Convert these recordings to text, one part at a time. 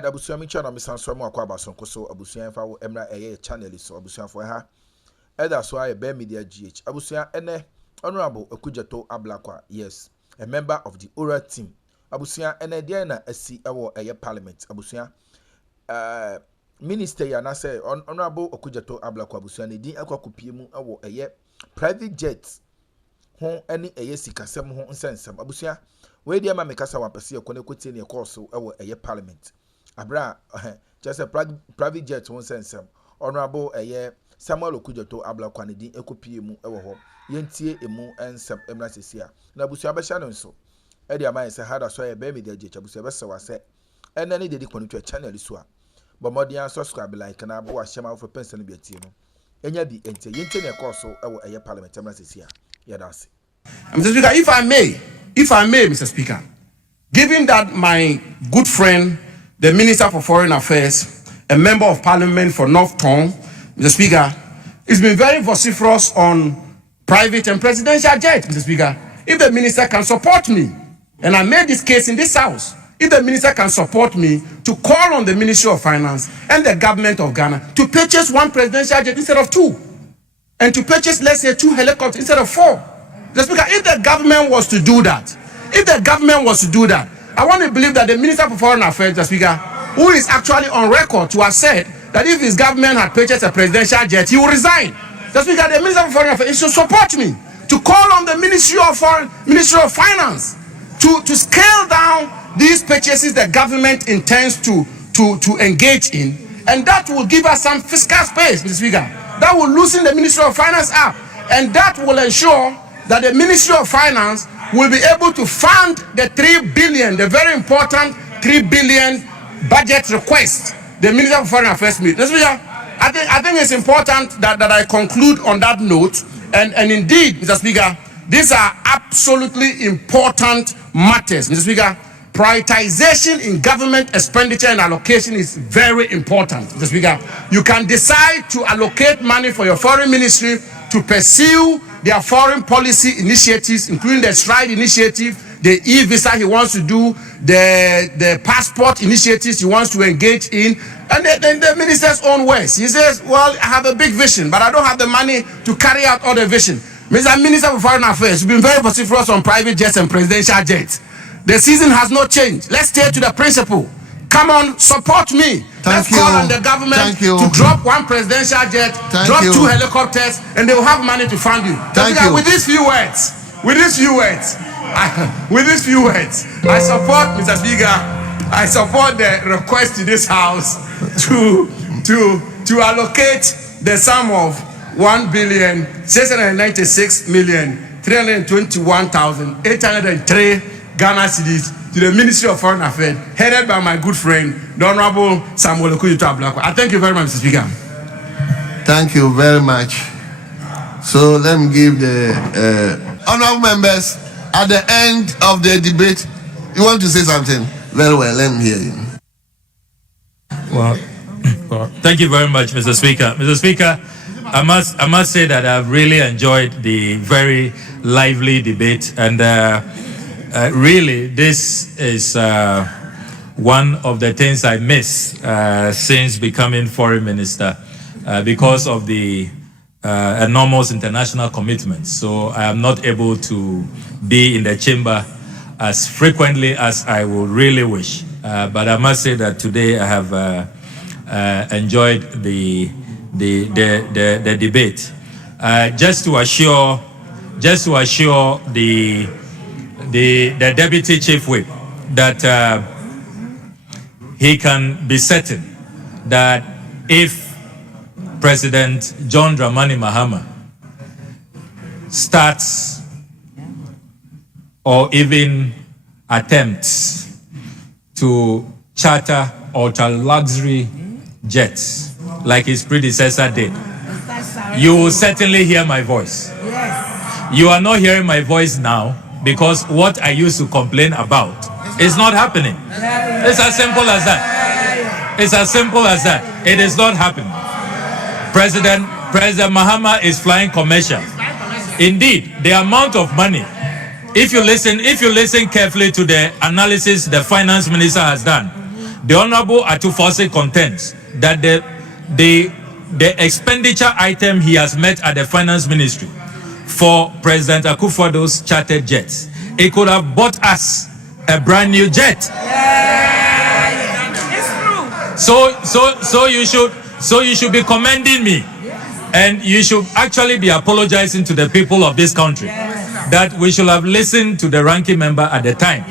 Alright, Abusia Micha na misanso mu akwa basonko so abusia fa wo emra eye channel so abusia fo ha. Either so I be media GH. Abusia ene Honorable Okudzeto Ablakwa, yes, a member of the oral team. Abusia ene dia na asi ewo eye parliament. Abusia Ministerial na say Honorable Okudzeto Ablakwa abusia ne din akwa kopie mu ewo eye private jet ho ene eye sikasem ho nsensem. Abusia we dia ma mekasa wapese ekone kotie ne course ewo eye parliament. Abra just a private jet ho nsensem. Honorable eye Samuel Okudzeto Ablakwa ne din ekopie mu ewo ho yentie emu ensem emra sesia na abusia be sha no nso e dia man se hada so e be media je abusia be se wase ene ne dedi kwanu to channel so a bo modian subscribe like na bo ahema for pension bi atie no enya bi entie yentie ne course ewo eye parliament emra sesia ya dance. Mr. Speaker, if I may, Mr. Speaker, given that my good friend, the Minister for Foreign Affairs, a member of Parliament for North Tongue, Mr. Speaker, it's been very vociferous on private and presidential jet, Mr. Speaker. If the minister can support me, and I made this case in this house, if the minister can support me to call on the Ministry of Finance and the government of Ghana to purchase one presidential jet instead of two, and to purchase, let's say, 2 helicopters instead of 4. Mr. Speaker, if the government was to do that, I want to believe that the Minister for Foreign Affairs, Mr. Speaker, who is actually on record to have said that if his government had purchased a presidential jet, he will resign. Mr. Speaker, the Minister for Foreign Affairs should support me to call on the Ministry of Finance to scale down these purchases the government intends to engage in, and that will give us some fiscal space, Mr. Speaker. That will loosen the Ministry of Finance up, and that will ensure that the Ministry of Finance will be able to fund the 3 billion, the very important 3 billion budget request the Minister for Foreign Affairs made. Mr. Speaker, I think it's important that I conclude on that note, and indeed, Mr. Speaker, these are absolutely important matters. Mr. Speaker, prioritization in government expenditure and allocation is very important. Mr. Speaker, you can decide to allocate money for your foreign ministry to pursue their foreign policy initiatives, including the Stride initiative, the e-visa he wants to do, the passport initiatives he wants to engage in, and the minister's own words. He says, well, I have a big vision, but I don't have the money to carry out all the vision. Mr. Minister for Foreign Affairs, you've been very vociferous on private jets and presidential jets. The season has not changed. Let's stay to the principle. Come on, support me. Let's call on the government to drop 1 presidential jet, drop 2 helicopters, and they will have money to fund you. With these few words, I support, Mr. Speaker, I support the request to this house to allocate the sum of 1,696,321,803 Ghana cedis to the Ministry of Foreign Affairs, headed by my good friend, the Honorable Samuel Okudzeto Ablakwa. I thank you very much, Mr. Speaker. Thank you very much. So let me give the honorable members at the end of the debate. You want to say something? Very well, let me hear you. Well, thank you very much, Mr. Speaker. Mr. Speaker, I must say that I've really enjoyed the very lively debate, and really, this is one of the things I miss since becoming foreign minister because of the enormous international commitments. So I am not able to be in the chamber as frequently as I would really wish. But I must say that today I have enjoyed the debate. Just to assure the Deputy Chief Whip that he can be certain that if President John Dramani Mahama starts or even attempts to charter ultra-luxury jets like his predecessor did, you will certainly hear my voice. You are not hearing my voice now because what I used to complain about is not happening. It's as simple as that. It's as simple as that. It is not happening. President Mahama is flying commercial. Indeed, the amount of money, if you listen carefully to the analysis the finance minister has done, The Honorable Atufose contends that the expenditure item he has met at the Finance Ministry for President Akufo-Addo's chartered jets, it could have bought us a brand new jet. So you should be commending me, and you should actually be apologizing to the people of this country that we should have listened to the ranking member at the time.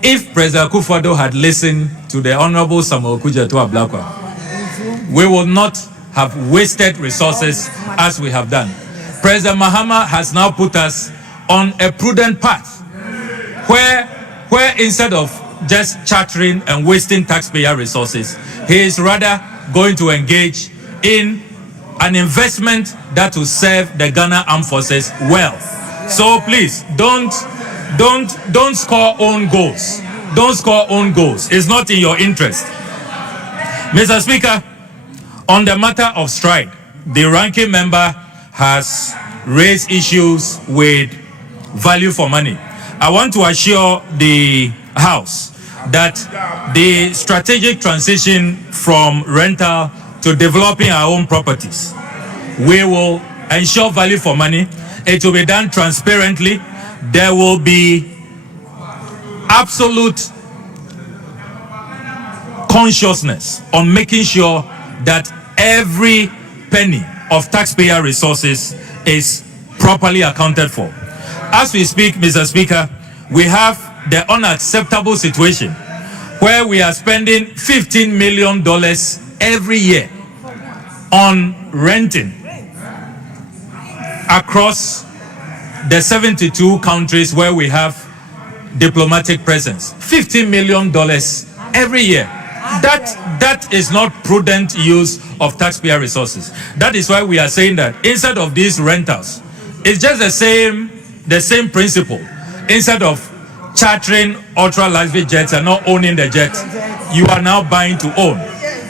If President Akufo-Addo had listened to the Honorable Samuel Okudzeto Ablakwa, we would not have wasted resources as we have done. President Mahama has now put us on a prudent path where instead of just chartering and wasting taxpayer resources, he is rather going to engage in an investment that will serve the Ghana Armed Forces well. So please, don't score own goals. Don't score own goals. It's not in your interest. Mr. Speaker, on the matter of strike, the ranking member has raised issues with value for money. I want to assure the House that the strategic transition from rental to developing our own properties, we will ensure value for money. It will be done transparently. There will be absolute consciousness on making sure that every penny of taxpayer resources is properly accounted for. As we speak, Mr. Speaker, we have the unacceptable situation where we are spending $15 million every year on renting across the 72 countries where we have diplomatic presence. $15 million every year. That is not prudent use of taxpayer resources. That is why we are saying that instead of these rentals, it's just the same principle. Instead of chartering ultra luxury jets and not owning the jet, you are now buying to own.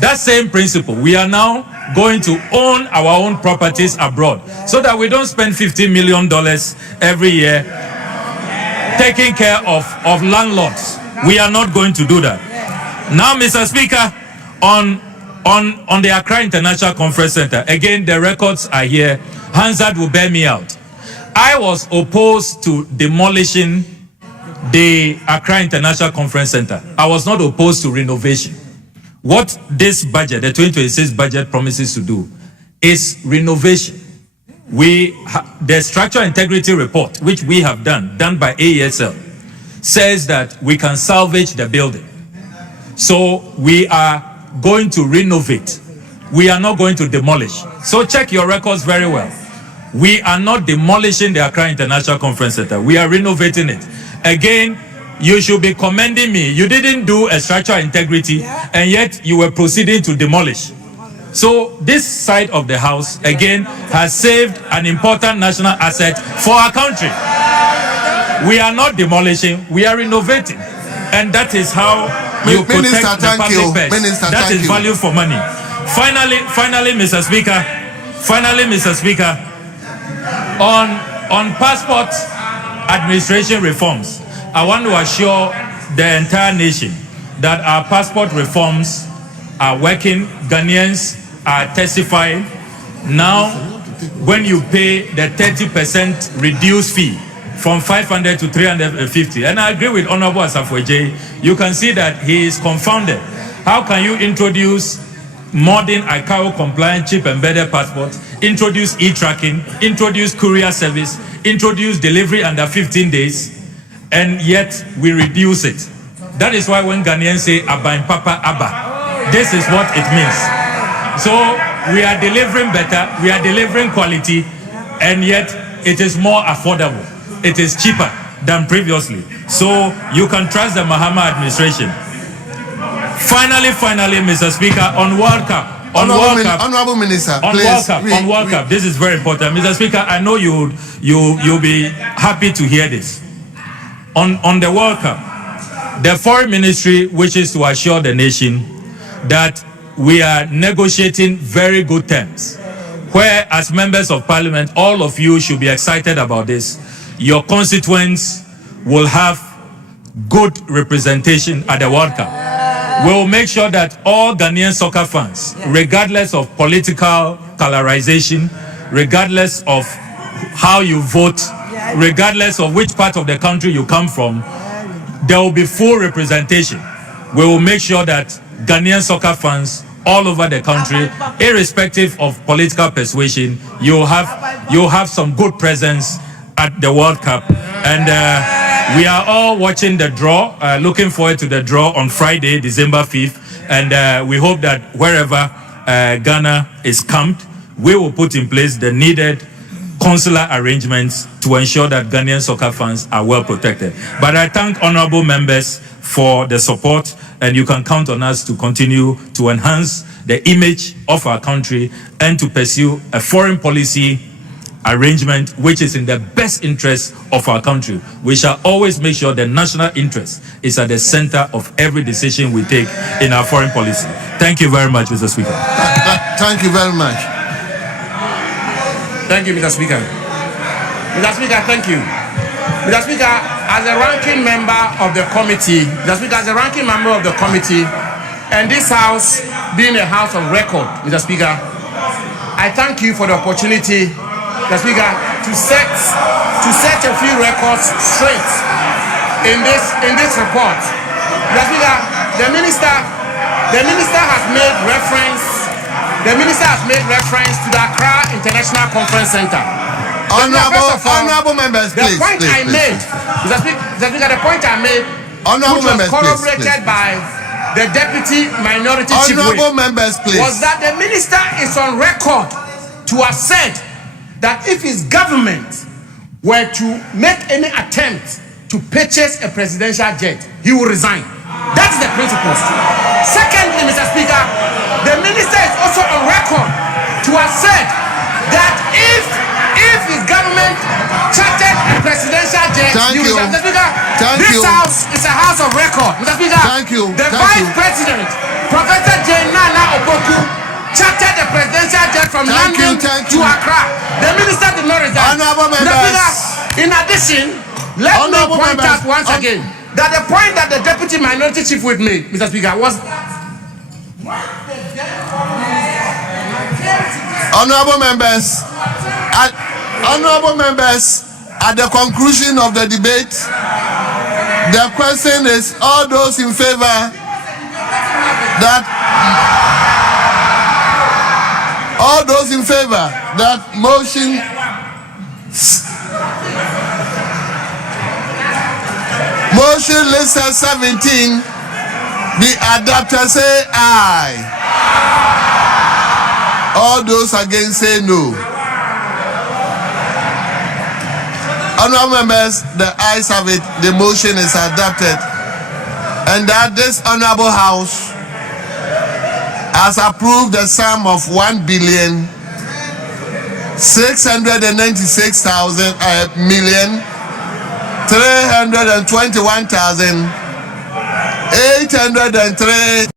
That same principle, we are now going to own our own properties abroad so that we don't spend $15 million every year taking care of landlords. We are not going to do that. Now, Mr. Speaker, on the Accra International Conference Center, again, the records are here. Hansard will bear me out. I was opposed to demolishing the Accra International Conference Center. I was not opposed to renovation. What this budget, the 2026 budget, promises to do is renovation. The structural integrity report, which we have done by AESL, says that we can salvage the building. So we are going to renovate. We are not going to demolish. So check your records very well. We are not demolishing the Accra International Conference Center. We are renovating it. Again, you should be commending me. You didn't do a structural integrity, and yet you were proceeding to demolish. So this side of the House, again, has saved an important national asset for our country. We are not demolishing, we are renovating. And that is how you protect the public purse. That is value for money. Finally, Mr. Speaker, on passport administration reforms, I want to assure the entire nation that our passport reforms are working. Ghanaians are testifying. Now, when you pay the 30% reduced fee from 500 to 350, and I agree with Honorable Asafo-Ejei, you can see that he is confounded. How can you introduce modern ICAO compliant chip embedded passport, introduce e-tracking, introduce courier service, introduce delivery under 15 days, and yet we reduce it? That is why when Ghanaians say Abain Papa Abba, this is what it means. So we are delivering better, we are delivering quality, and yet it is more affordable. It is cheaper than previously. So you can trust the Mahama administration. Finally, Mr. Speaker, on World Cup. Honorable Minister, please. On World Cup, this is very important. Mr. Speaker, I know you'll be happy to hear this. On the World Cup, the Foreign Ministry wishes to assure the nation that we are negotiating very good terms, where as members of Parliament, all of you should be excited about this. Your constituents will have good representation at the World Cup. We will make sure that all Ghanaian soccer fans, regardless of political colorization, regardless of how you vote, regardless of which part of the country you come from, there will be full representation. We will make sure that Ghanaian soccer fans all over the country, irrespective of political persuasion, you'll have some good presence at the World Cup. And we are all watching the draw, looking forward to the draw on Friday, December 5th. And we hope that wherever Ghana is camped, we will put in place the needed consular arrangements to ensure that Ghanaian soccer fans are well protected. But I thank honorable members for the support, and you can count on us to continue to enhance the image of our country and to pursue a foreign policy arrangement which is in the best interest of our country. We shall always make sure the national interest is at the center of every decision we take in our foreign policy. Thank you very much, Mr. Speaker. Thank you very much. Thank you, Mr. Speaker. Mr. Speaker, thank you. Mr. Speaker, as a ranking member of the committee, and this house being a house of record, Mr. Speaker, I thank you for the opportunity, Mr. Speaker, to set a few records straight in this report. Mr. Speaker, the minister has made reference to the Accra International Conference Center. Honorable members, please. The point I made, which was corroborated by the Deputy Minority Chief was that the minister is on record to have said that if his government were to make any attempt to purchase a presidential jet, he will resign. That's the principle. Secondly, Mr. Speaker, the minister is also on record to have said that if his government chartered a presidential jet, Mr. Speaker, this house is a house of record. Mr. Speaker, the Vice President, Professor J. Nana Oboku, chartered a presidential jet from London to Accra. The minister did not resign. Mr. Speaker, in addition, let me point out once again that the point that the Deputy Minority Chief with me, Mr. Speaker, was Honorable members, at the conclusion of the debate, the question is all those in favor that motion listed 17 be adopted, say aye. All those against say no. Honorable members, the ayes have it. The motion is adopted, and that this honorable house has approved the sum of 1,696,321,803